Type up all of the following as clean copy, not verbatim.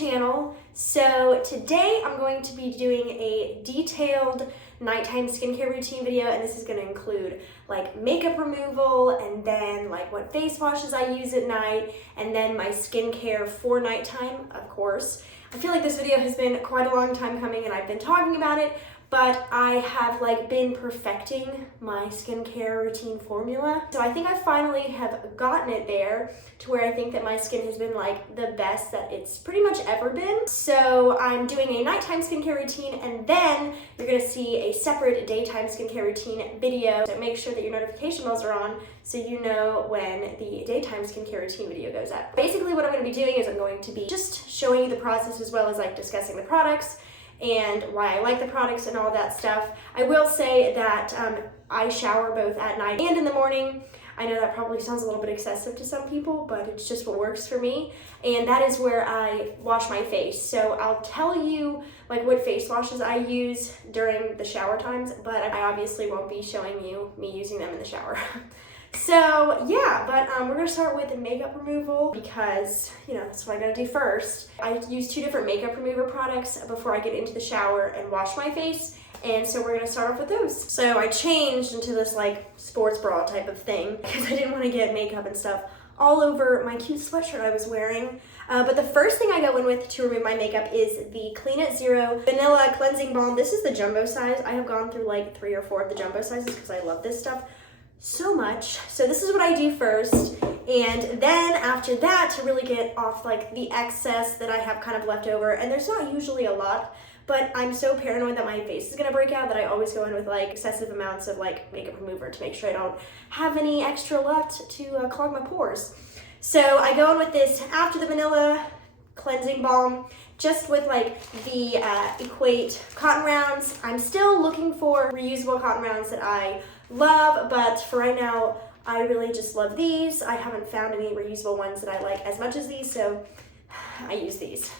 channel. So today I'm going to be doing a detailed nighttime skincare routine video, and this is going to include like makeup removal, and then like what face washes I use at night, and then my skincare for nighttime, of course. I feel like this video has been quite a long time coming and I've been talking about it, but I have like been perfecting my skincare routine formula. So I think I finally have gotten it there to where I think that my skin has been like the best that it's pretty much ever been. So I'm doing a nighttime skincare routine, and then you're gonna see a separate daytime skincare routine video. So make sure that your notification bells are on so you know when the daytime skincare routine video goes up. Basically what I'm gonna be doing is I'm going to be just showing you the process as well as like discussing the products and why I like the products and all that stuff. I will say that I shower both at night and in the morning. I know that probably sounds a little bit excessive to some people, but it's just what works for me. And that is where I wash my face. So I'll tell you like what face washes I use during the shower times, but I obviously won't be showing you me using them in the shower. So yeah, but we're gonna start with makeup removal because, you know, that's what I'm gonna do first. I use two different makeup remover products before I get into the shower and wash my face. And so we're gonna start off with those. So I changed into this like sports bra type of thing because I didn't want to get makeup and stuff all over my cute sweatshirt I was wearing. But the first thing I go in with to remove my makeup is the Clean It Zero Vanilla Cleansing Balm. This is the jumbo size. I have gone through like 3 or 4 of the jumbo sizes because I love this stuff so much. So this is what I do first, and then after that, to really get off like the excess that I have kind of left over, and there's not usually a lot, but I'm so paranoid that my face is gonna break out that I always go in with like excessive amounts of like makeup remover to make sure I don't have any extra left to clog my pores. So I go in with this after the vanilla cleansing balm, just with like the Equate cotton rounds. I'm still looking for reusable cotton rounds that I love, but for right now I really just love these. I haven't found any reusable ones that I like as much as these, so I use these.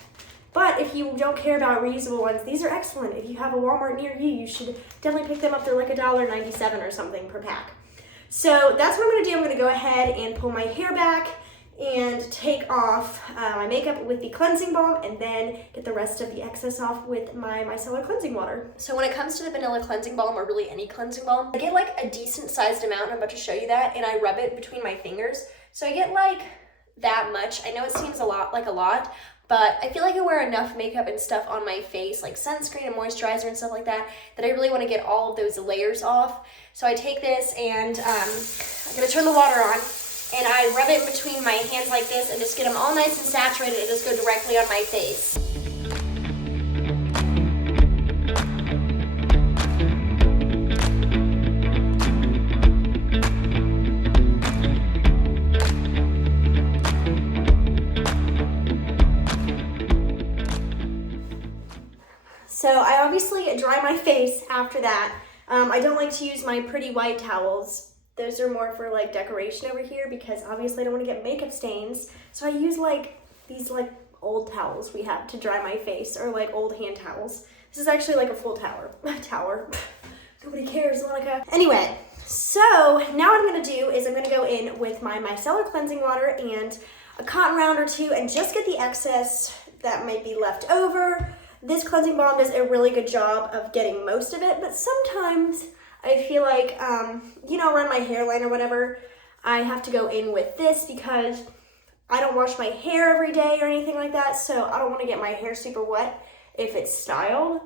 But if you don't care about reusable ones, these are excellent. If you have a Walmart near you, you should definitely pick them up. They're like $1.97 or something per pack. So that's what I'm gonna do. I'm gonna go ahead and pull my hair back and take off my makeup with the cleansing balm, and then get the rest of the excess off with my micellar cleansing water. So when it comes to the vanilla cleansing balm, or really any cleansing balm, I get like a decent sized amount, and I'm about to show you that, and I rub it between my fingers. So I get like that much. I know it seems a lot, but I feel like I wear enough makeup and stuff on my face, like sunscreen and moisturizer and stuff like that, that I really want to get all of those layers off. So I take this and I'm gonna turn the water on, and I rub it between my hands like this and just get them all nice and saturated and just go directly on my face. So I obviously dry my face after that. I don't like to use my pretty white towels. Those are more for like decoration over here because obviously I don't want to get makeup stains. So I use like these like old towels we have to dry my face, or like old hand towels. This is actually like a full tower. Nobody cares, Monica. Anyway, so now what I'm gonna do is I'm gonna go in with my micellar cleansing water and a cotton round or two and just get the excess that might be left over. This cleansing balm does a really good job of getting most of it, but sometimes I feel like, you know, around my hairline or whatever, I have to go in with this because I don't wash my hair every day or anything like that, so I don't want to get my hair super wet if it's styled,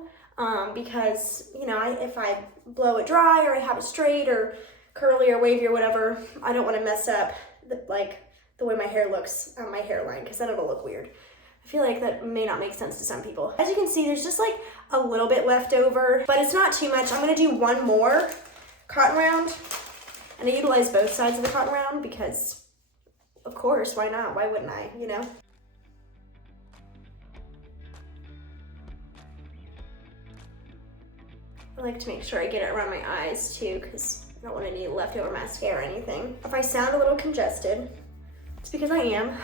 because, you know, if I blow it dry or I have it straight or curly or wavy or whatever, I don't want to mess up the way my hair looks on my hairline, because then it'll look weird. I feel like that may not make sense to some people. As you can see, there's just like a little bit left over, but it's not too much. I'm gonna do one more cotton round, and I utilize both sides of the cotton round because, of course, why not? Why wouldn't I, you know? I like to make sure I get it around my eyes too, because I don't want any leftover mascara or anything. If I sound a little congested, it's because I am.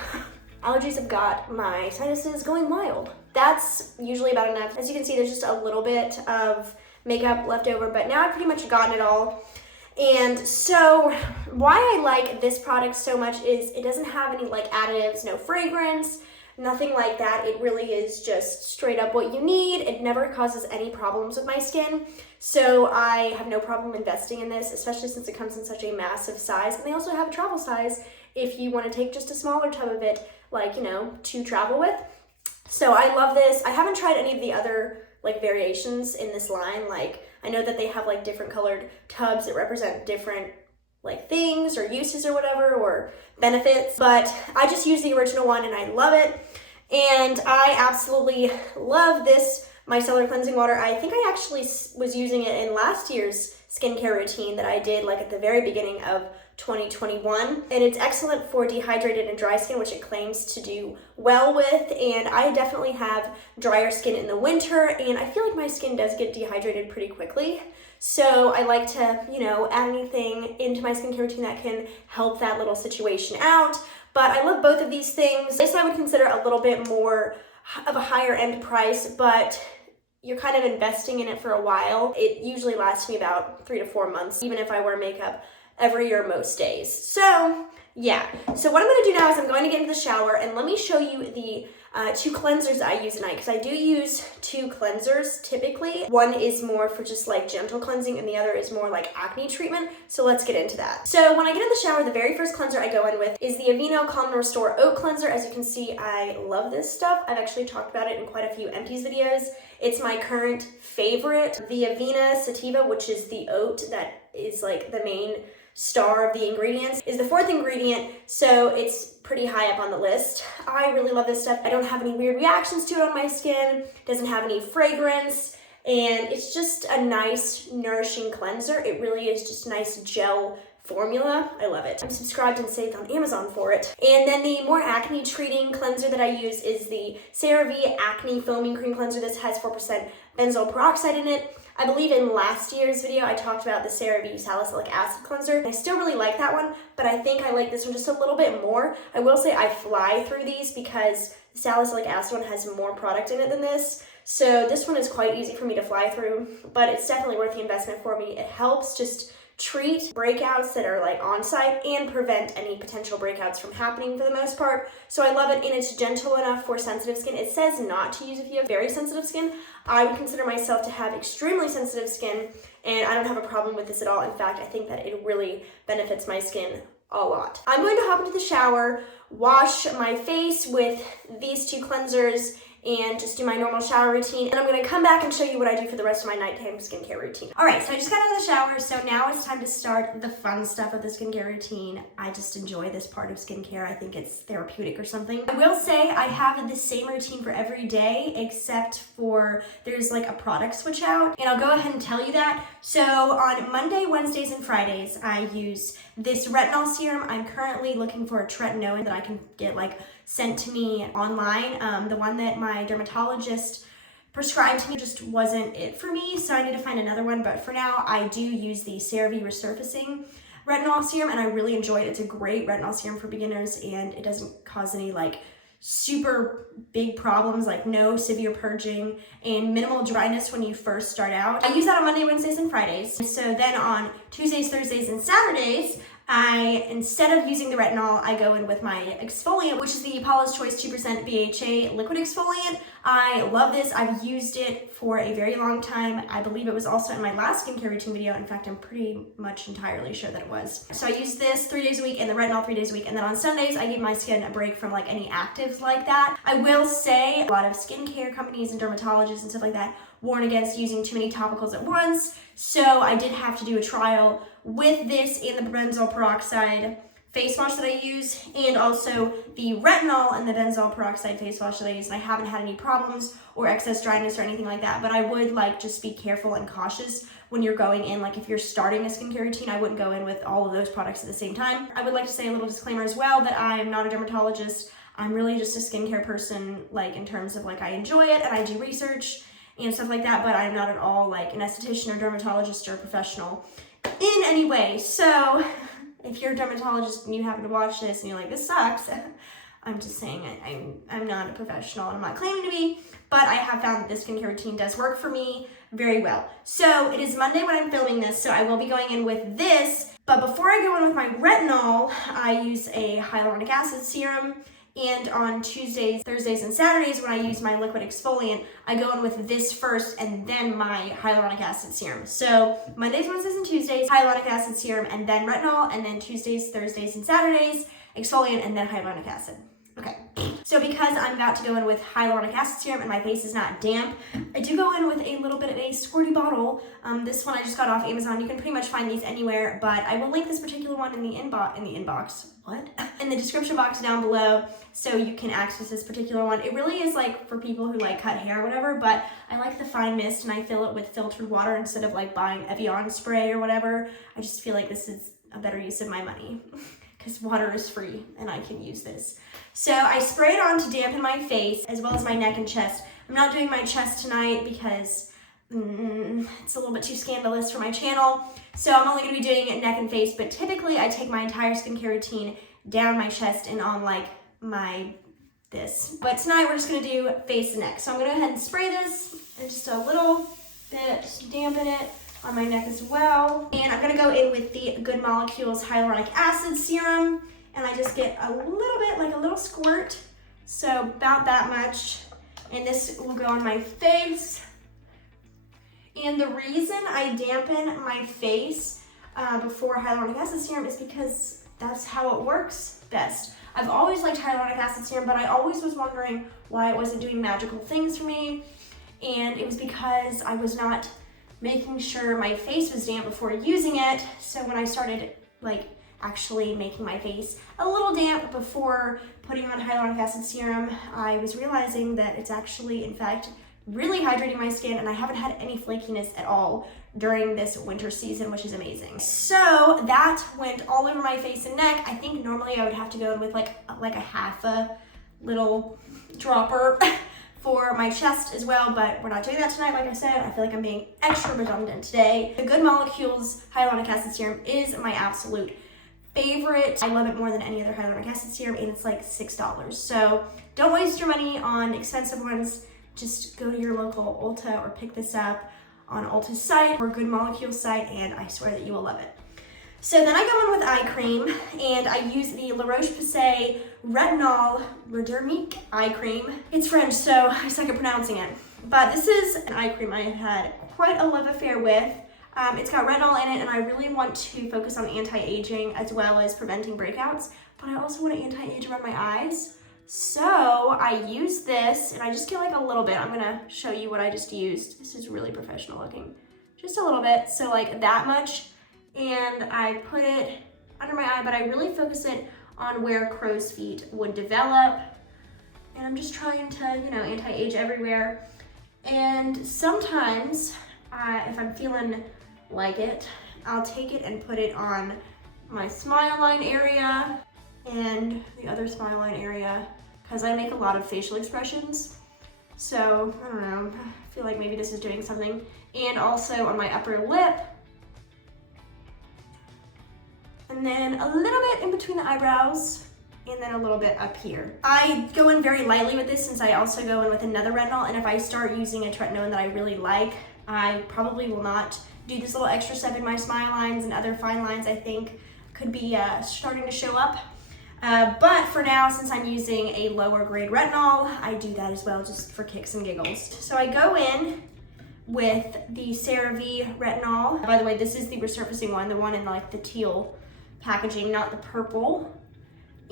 Allergies have got my sinuses going wild. That's usually about enough. As you can see, there's just a little bit of makeup left over, but now I've pretty much gotten it all. And so why I like this product so much is it doesn't have any like additives, no fragrance, nothing like that. It really is just straight up what you need. It never causes any problems with my skin. So I have no problem investing in this, especially since it comes in such a massive size. And they also have a travel size if you want to take just a smaller tub of it, like, you know, to travel with. So I love this. I haven't tried any of the other like variations in this line. Like, I know that they have like different colored tubs that represent different like things or uses or whatever, or benefits, but I just use the original one and I love it. And I absolutely love this micellar cleansing water. I think I actually was using it in last year's skincare routine that I did like at the very beginning of 2021, and it's excellent for dehydrated and dry skin, which it claims to do well with. And I definitely have drier skin in the winter, and I feel like my skin does get dehydrated pretty quickly. So I like to, you know, add anything into my skincare routine that can help that little situation out. But I love both of these things. This I would consider a little bit more of a higher end price, but you're kind of investing in it for a while. It usually lasts me about 3 to 4 months, even if I wear makeup every or most days. So yeah, so what I'm gonna do now is I'm going to get into the shower, and let me show you the 2 cleansers that I use at night, because I do use 2 cleansers typically. One is more for just like gentle cleansing and the other is more like acne treatment. So let's get into that. So when I get in the shower, the very first cleanser I go in with is the Aveeno Calm and Restore Oat Cleanser. As you can see, I love this stuff. I've actually talked about it in quite a few empties videos. It's my current favorite. The Aveeno Sativa, which is the oat that is like the main star of the ingredients, is the 4th ingredient, so it's pretty high up on the list. I really love this stuff. I don't have any weird reactions to it on my skin. It doesn't have any fragrance, and it's just a nice, nourishing cleanser. It really is just a nice gel formula. I love it. I'm subscribed and saved on Amazon for it. And then the more acne treating cleanser that I use is the CeraVe Acne Foaming Cream Cleanser. This has 4% benzoyl peroxide in it. I believe in last year's video I talked about the CeraVe Salicylic Acid Cleanser. I still really like that one, but I think I like this one just a little bit more. I will say I fly through these because the Salicylic Acid one has more product in it than this. So this one is quite easy for me to fly through, but it's definitely worth the investment for me. It helps just treat breakouts that are like on site and prevent any potential breakouts from happening for the most part. So I love it, and it's gentle enough for sensitive skin. It says not to use if you have very sensitive skin. I would consider myself to have extremely sensitive skin, and I don't have a problem with this at all. In fact, I think that it really benefits my skin a lot. I'm going to hop into the shower, wash my face with these 2 cleansers, and just do my normal shower routine. And I'm gonna come back and show you what I do for the rest of my nighttime skincare routine. All right, so I just got out of the shower, so now it's time to start the fun stuff of the skincare routine. I just enjoy this part of skincare. I think it's therapeutic or something. I will say I have the same routine for every day, except for there's like a product switch out, and I'll go ahead and tell you that. So on Monday, Wednesdays, and Fridays, I use this retinol serum. I'm currently looking for a tretinoin that I can get like sent to me online. The one that my dermatologist prescribed to me just wasn't it for me, so I need to find another one. But for now, I do use the CeraVe Resurfacing retinol serum, and I really enjoy it. It's a great retinol serum for beginners, and it doesn't cause any like super big problems, like no severe purging and minimal dryness when you first start out. I use that on Monday, Wednesdays, and Fridays. So then on Tuesdays, Thursdays, and Saturdays, instead of using the retinol, I go in with my exfoliant, which is the Paula's Choice 2% BHA liquid exfoliant. I love this. I've used it for a very long time. I believe it was also in my last skincare routine video. In fact, I'm pretty much entirely sure that it was. So I use this 3 days a week and the retinol 3 days a week. And then on Sundays, I give my skin a break from like any actives like that. I will say a lot of skincare companies and dermatologists and stuff like that warn against using too many topicals at once. So I did have to do a trial with this and the benzoyl peroxide face wash that I use, and also the retinol and the benzoyl peroxide face wash that I use, and I haven't had any problems or excess dryness or anything like that. But I would like just be careful and cautious when you're going in. Like if you're starting a skincare routine, I wouldn't go in with all of those products at the same time. I would like to say a little disclaimer as well that I am not a dermatologist. I'm really just a skincare person, like in terms of like I enjoy it and I do research and stuff like that, but I'm not at all like an esthetician or dermatologist or professional in any way. So if you're a dermatologist and you happen to watch this and you're like, this sucks, I'm just saying I'm not a professional and I'm not claiming to be, but I have found that this skincare routine does work for me very well. So it is Monday when I'm filming this, so I will be going in with this. But before I go in with my retinol, I use a hyaluronic acid serum, And on Tuesdays, Thursdays, and Saturdays, when I use my liquid exfoliant, I go in with this first and then my hyaluronic acid serum. So Mondays, Wednesdays, and Tuesdays, hyaluronic acid serum, and then retinol, and then Tuesdays, Thursdays, and Saturdays, exfoliant, and then hyaluronic acid. Okay, so because I'm about to go in with hyaluronic acid serum and my face is not damp, I do go in with a little bit of a squirty bottle. This one I just got off Amazon. You can pretty much find these anywhere, but I will link this particular one in the inbox. What? In the description box down below, so you can access this particular one. It really is like for people who like cut hair or whatever, but I like the fine mist and I fill it with filtered water instead of like buying Evian spray or whatever. I just feel like this is a better use of my money because water is free and I can use this. So I spray it on to dampen my face as well as my neck and chest. I'm not doing my chest tonight because it's a little bit too scandalous for my channel. So I'm only gonna be doing neck and face, but typically I take my entire skincare routine down my chest and on like this. But tonight we're just gonna do face and neck. So I'm gonna go ahead and spray this and just a little bit, just dampen it on my neck as well. And I'm gonna go in with the Good Molecules Hyaluronic Acid Serum. And I just get a little bit, like a little squirt. So about that much. And this will go on my face. And the reason I dampen my face before hyaluronic acid serum is because that's how it works best. I've always liked hyaluronic acid serum, but I always was wondering why it wasn't doing magical things for me. And it was because I was not making sure my face was damp before using it. So when I started like actually making my face a little damp before putting on hyaluronic acid serum, I was realizing that it's actually, in fact, really hydrating my skin, and I haven't had any flakiness at all during this winter season, which is amazing. So that went all over my face and neck. I think normally I would have to go in with like a half a little dropper for my chest as well, but we're not doing that tonight. Like I said, I feel like I'm being extra redundant today. The Good Molecules Hyaluronic Acid Serum is my absolute favorite. I love it more than any other hyaluronic acid serum, and it's like $6. So don't waste your money on expensive ones. Just go to your local Ulta or pick this up on Ulta's site or Good Molecules site, and I swear that you will love it. So then I go in with eye cream, and I use the La Roche-Posay Retinol Redermique eye cream. It's French, so I suck at pronouncing it. But this is an eye cream I have had quite a love affair with. It's got retinol in it, and I really want to focus on anti-aging as well as preventing breakouts, but I also want to anti-age around my eyes. So I use this, and I just get like a little bit. I'm gonna show you what I just used. This is really professional looking. Just a little bit, so like that much. And I put it under my eye, but I really focus it on where crow's feet would develop. And I'm just trying to, anti-age everywhere. And sometimes, if I'm feeling like it, I'll take it and put it on my smile line area and the other smile line area, because I make a lot of facial expressions. So, I don't know, I feel like maybe this is doing something. And also on my upper lip. And then a little bit in between the eyebrows, and then a little bit up here. I go in very lightly with this since I also go in with another retinol, and if I start using a tretinoin that I really like, I probably will not do this little extra step in my smile lines and other fine lines I think could be starting to show up. But for now, since I'm using a lower grade retinol, I do that as well just for kicks and giggles. So I go in with the CeraVe retinol. By the way, this is the resurfacing one, the one in like the teal packaging, not the purple.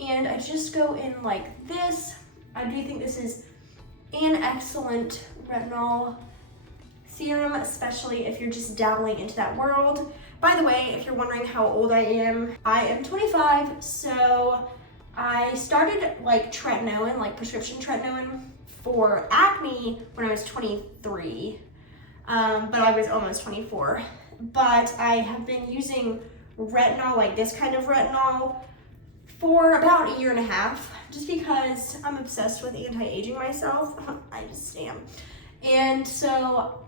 And I just go in like this. I do think this is an excellent retinol serum, especially if you're just dabbling into that world. By the way, if you're wondering how old I am 25, so I started like tretinoin, like prescription tretinoin for acne when I was 23, but I was almost 24. But I have been using retinol, like this kind of retinol, for about a year and a half, just because I'm obsessed with anti-aging myself. I just am. And so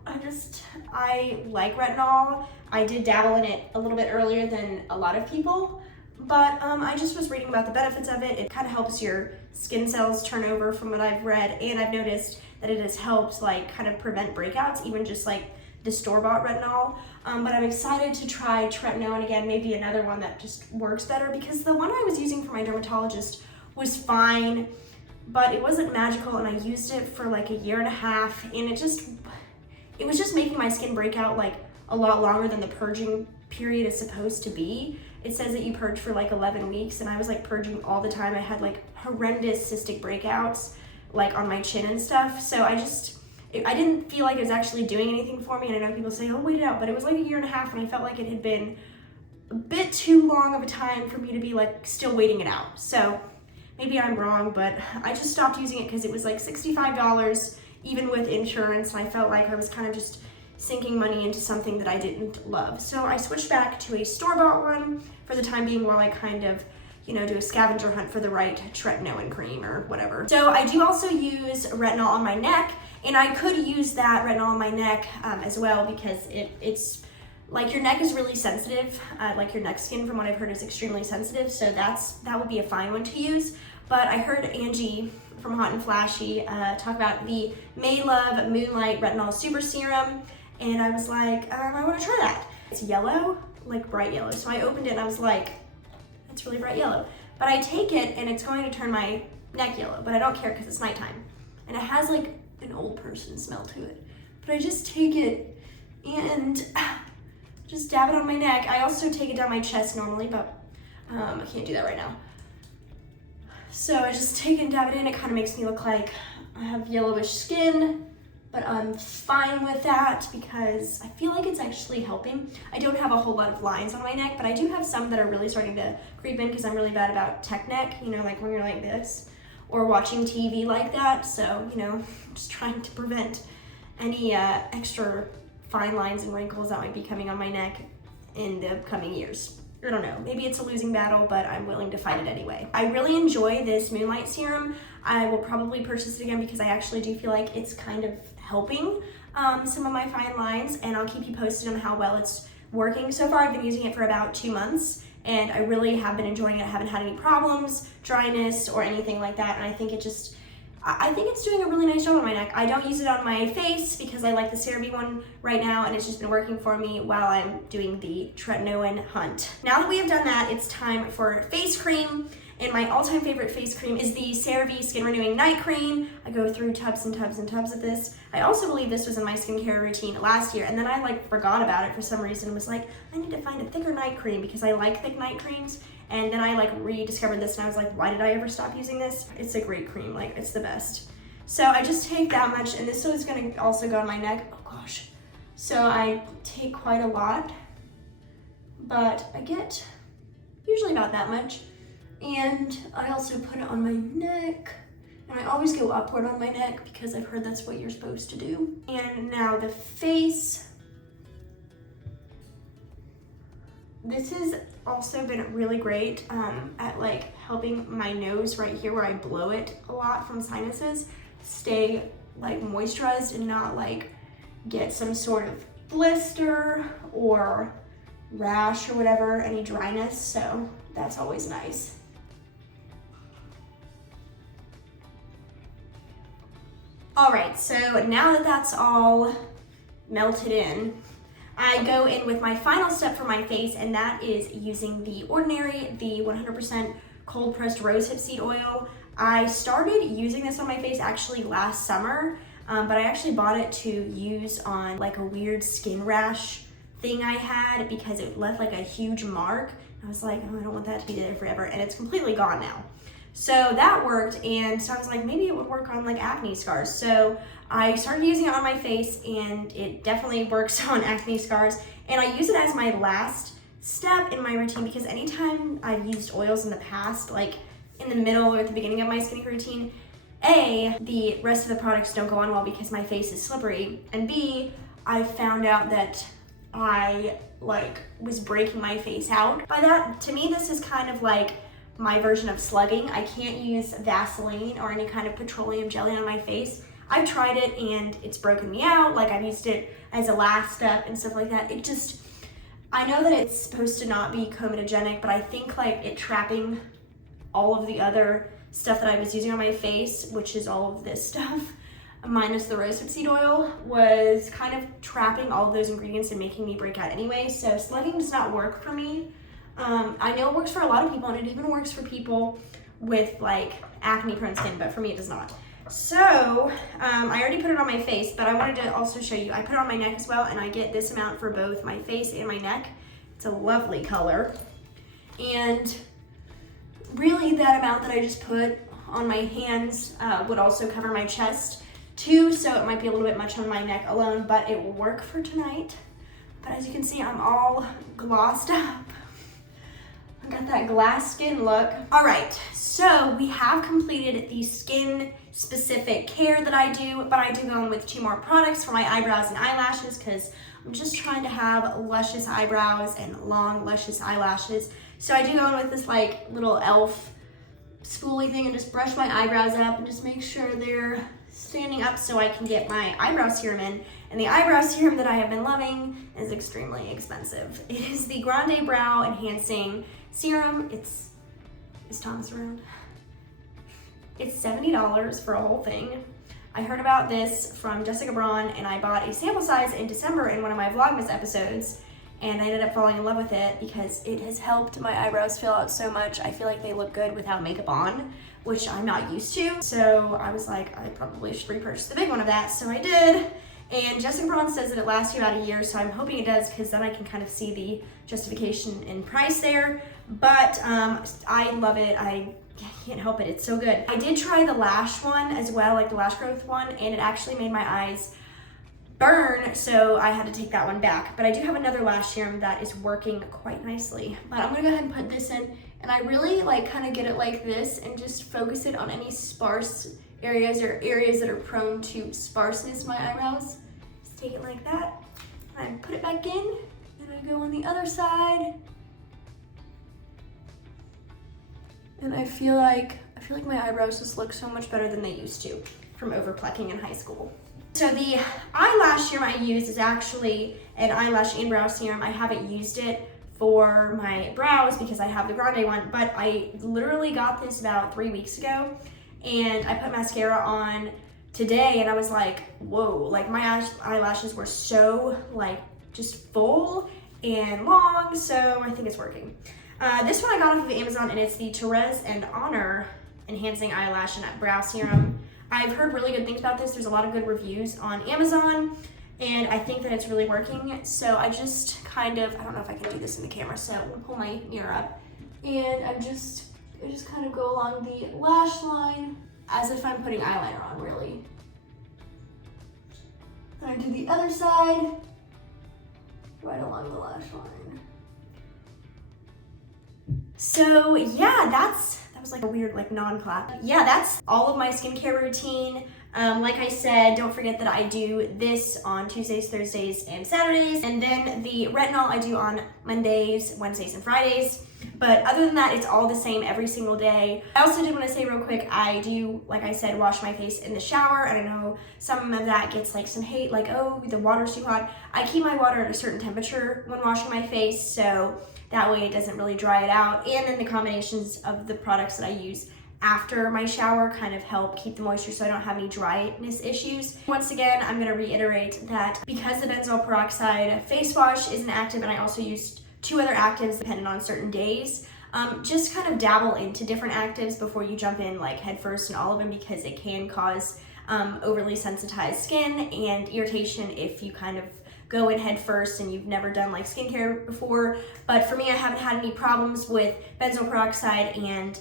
I like retinol. I did dabble in it a little bit earlier than a lot of people, but I just was reading about the benefits of it. It kind of helps your skin cells turn over from what I've read, and I've noticed that it has helped like kind of prevent breakouts, even just like the store-bought retinol. But I'm excited to try tretinoin again, maybe another one that just works better, because the one I was using for my dermatologist was fine, but it wasn't magical, and I used it for like a year and a half, and it was just making my skin break out like a lot longer than the purging period is supposed to be. It says that you purge for like 11 weeks, and I was like purging all the time. I had like horrendous cystic breakouts like on my chin and stuff. So I didn't feel like it was actually doing anything for me. And I know people say, oh, wait it out, but it was like a year and a half, and I felt like it had been a bit too long of a time for me to be like still waiting it out. So maybe I'm wrong, but I just stopped using it because it was like $65 even with insurance, and I felt like I was kind of just sinking money into something that I didn't love. So I switched back to a store-bought one for the time being while I kind of, you know, do a scavenger hunt for the right tretinoin cream or whatever. So I do also use retinol on my neck, and I could use that retinol on my neck as well, because it's like your neck is really sensitive, like your neck skin from what I've heard is extremely sensitive, so that would be a fine one to use. But I heard Angie from Hot and Flashy talk about the May Love Moonlight Retinol Super Serum, and I was like, I want to try that. It's yellow, like bright yellow. So I opened it and I was like, it's really bright yellow. But I take it and it's going to turn my neck yellow, but I don't care because it's nighttime. And it has like an old person smell to it. But I just take it and just dab it on my neck. I also take it down my chest normally, but I can't do that right now. So I just take it and dab it in. It kind of makes me look like I have yellowish skin, but I'm fine with that because I feel like it's actually helping. I don't have a whole lot of lines on my neck, but I do have some that are really starting to creep in because I'm really bad about tech neck, you know, like when you're like this or watching TV like that. So, you know, just trying to prevent any extra fine lines and wrinkles that might be coming on my neck in the coming years. I don't know, maybe it's a losing battle, but I'm willing to fight it anyway. I really enjoy this Moonlight Serum. I will probably purchase it again because I actually do feel like it's kind of helping some of my fine lines, and I'll keep you posted on how well it's working. So far, I've been using it for about 2 months, and I really have been enjoying it. I haven't had any problems, dryness, or anything like that, and I think it's doing a really nice job on my neck. I don't use it on my face because I like the CeraVe one right now, and it's just been working for me while I'm doing the tretinoin hunt. Now that we have done that, it's time for face cream. And my all-time favorite face cream is the CeraVe Skin Renewing Night Cream. I go through tubs and tubs and tubs of this. I also believe this was in my skincare routine last year, and then I like forgot about it for some reason and was like, I need to find a thicker night cream because I like thick night creams. And then I like rediscovered this and I was like, why did I ever stop using this? It's a great cream, like it's the best. So I just take that much, and this is gonna also go on my neck. Oh gosh. So I take quite a lot, but I get usually about that much. And I also put it on my neck, and I always go upward on my neck because I've heard that's what you're supposed to do. And now the face. This has also been really great at like helping my nose right here where I blow it a lot from sinuses stay like moisturized and not like get some sort of blister or rash or whatever, any dryness. So that's always nice. All right, so now that that's all melted in, I go in with my final step for my face, and that is using the 100% cold pressed rosehip seed oil. I started using this on my face actually last summer, but I actually bought it to use on like a weird skin rash thing I had because it left like a huge mark. I was like, oh, I don't want that to be there forever, and it's completely gone now. So that worked, and so I was like, maybe it would work on like acne scars. So I started using it on my face, and it definitely works on acne scars. And I use it as my last step in my routine because anytime I've used oils in the past, like in the middle or at the beginning of my skincare routine, A, the rest of the products don't go on well because my face is slippery, and B, I found out that I like was breaking my face out by that. To me, this is kind of like my version of slugging. I can't use Vaseline or any kind of petroleum jelly on my face. I've tried it and it's broken me out. Like I've used it as a last step and stuff like that. It just, I know that it's supposed to not be comedogenic, but I think like it trapping all of the other stuff that I was using on my face, which is all of this stuff, minus the rosehip seed oil, was kind of trapping all of those ingredients and making me break out anyway. So slugging does not work for me. I know it works for a lot of people, and it even works for people with like acne prone skin, but for me it does not. So I already put it on my face, but I wanted to also show you, I put it on my neck as well, and I get this amount for both my face and my neck. It's a lovely color. And really that amount that I just put on my hands would also cover my chest too, so it might be a little bit much on my neck alone, but it will work for tonight. But as you can see, I'm all glossed up. I got that glass skin look. All right, so we have completed the skin specific care that I do, but I do go in with 2 more products for my eyebrows and eyelashes because I'm just trying to have luscious eyebrows and long, luscious eyelashes. So I do go in with this like little elf spoolie thing and just brush my eyebrows up and just make sure they're standing up so I can get my eyebrow serum in. And the eyebrow serum that I have been loving is extremely expensive. It is the Grande Brow Enhancing Serum. Is Thomas around? It's $70 for a whole thing. I heard about this from Jessica Braun and I bought a sample size in December in one of my Vlogmas episodes, and I ended up falling in love with it because it has helped my eyebrows fill out so much. I feel like they look good without makeup on, which I'm not used to. So I was like, I probably should repurchase the big one of that. So I did. And Jessica Braun says that it lasts you about a year, so I'm hoping it does because then I can kind of see the justification in price there. But I love it. I can't help it. It's so good. I did try the lash one as well, like the lash growth one, and it actually made my eyes burn, so I had to take that one back. But I do have another lash serum that is working quite nicely. But I'm gonna go ahead and put this in, and I really like kind of get it like this and just focus it on any sparse areas or areas that are prone to sparseness in my eyebrows. Just take it like that, and I put it back in, and I go on the other side. And I feel like my eyebrows just look so much better than they used to from over plucking in high school. So the eyelash serum I use is actually an eyelash and brow serum. I haven't used it for my brows because I have the Grande one, but I literally got this about 3 weeks ago, and I put mascara on today and I was like, whoa, like my eyelashes were so like just full and long, so I think it's working. This one I got off of Amazon, and it's the Therese and Honor Enhancing Eyelash and Brow Serum. I've heard really good things about this. There's a lot of good reviews on Amazon, and I think that it's really working. So I just kind of, I don't know if I can do this in the camera, so I'm gonna pull my mirror up, and I just kind of go along the lash line as if I'm putting eyeliner on, really. Then I do the other side, right along the lash line. So yeah, that was like a weird like non-clap. Yeah, that's all of my skincare routine. Like I said, don't forget that I do this on Tuesdays, Thursdays, and Saturdays. And then the retinol I do on Mondays, Wednesdays, and Fridays. But other than that, it's all the same every single day. I also did want to say real quick, I do, like I said, wash my face in the shower. And I know some of that gets like some hate, like, oh, the water's too hot. I keep my water at a certain temperature when washing my face, so that way it doesn't really dry it out. And then the combinations of the products that I use after my shower kind of help keep the moisture so I don't have any dryness issues. Once again, I'm gonna reiterate that because the benzoyl peroxide face wash is an active, and I also use 2 other actives depending on certain days, just kind of dabble into different actives before you jump in like head first in all of them, because it can cause overly sensitized skin and irritation if you kind of go in head first and you've never done like skincare before. But for me, I haven't had any problems with benzoyl peroxide and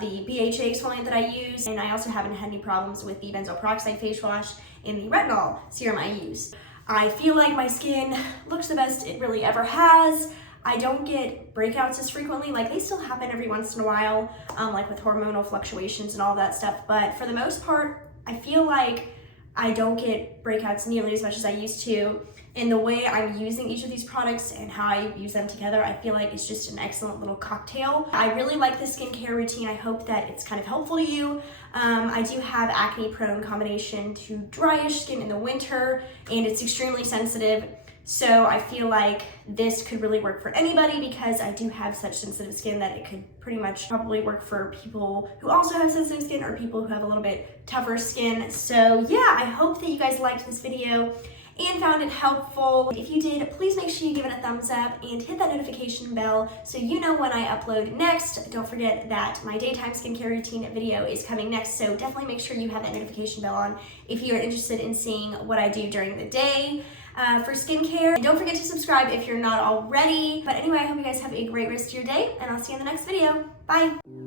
the BHA exfoliant that I use, and I also haven't had any problems with the benzoyl peroxide face wash and the retinol serum I use. I feel like my skin looks the best it really ever has. I don't get breakouts as frequently. Like, they still happen every once in a while, like with hormonal fluctuations and all that stuff, but for the most part, I feel like I don't get breakouts nearly as much as I used to. And the way I'm using each of these products and how I use them together, I feel like it's just an excellent little cocktail. I really like the skincare routine. I hope that it's kind of helpful to you. I do have acne-prone combination to dryish skin in the winter, and it's extremely sensitive. So I feel like this could really work for anybody because I do have such sensitive skin that it could pretty much probably work for people who also have sensitive skin or people who have a little bit tougher skin. So yeah, I hope that you guys liked this video. and found it helpful. If you did, please make sure you give it a thumbs up and hit that notification bell so you know when I upload next. Don't forget that my daytime skincare routine video is coming next, so definitely make sure you have that notification bell on if you are interested in seeing what I do during the day for skincare. And don't forget to subscribe if you're not already. But anyway, I hope you guys have a great rest of your day, and I'll see you in the next video. Bye!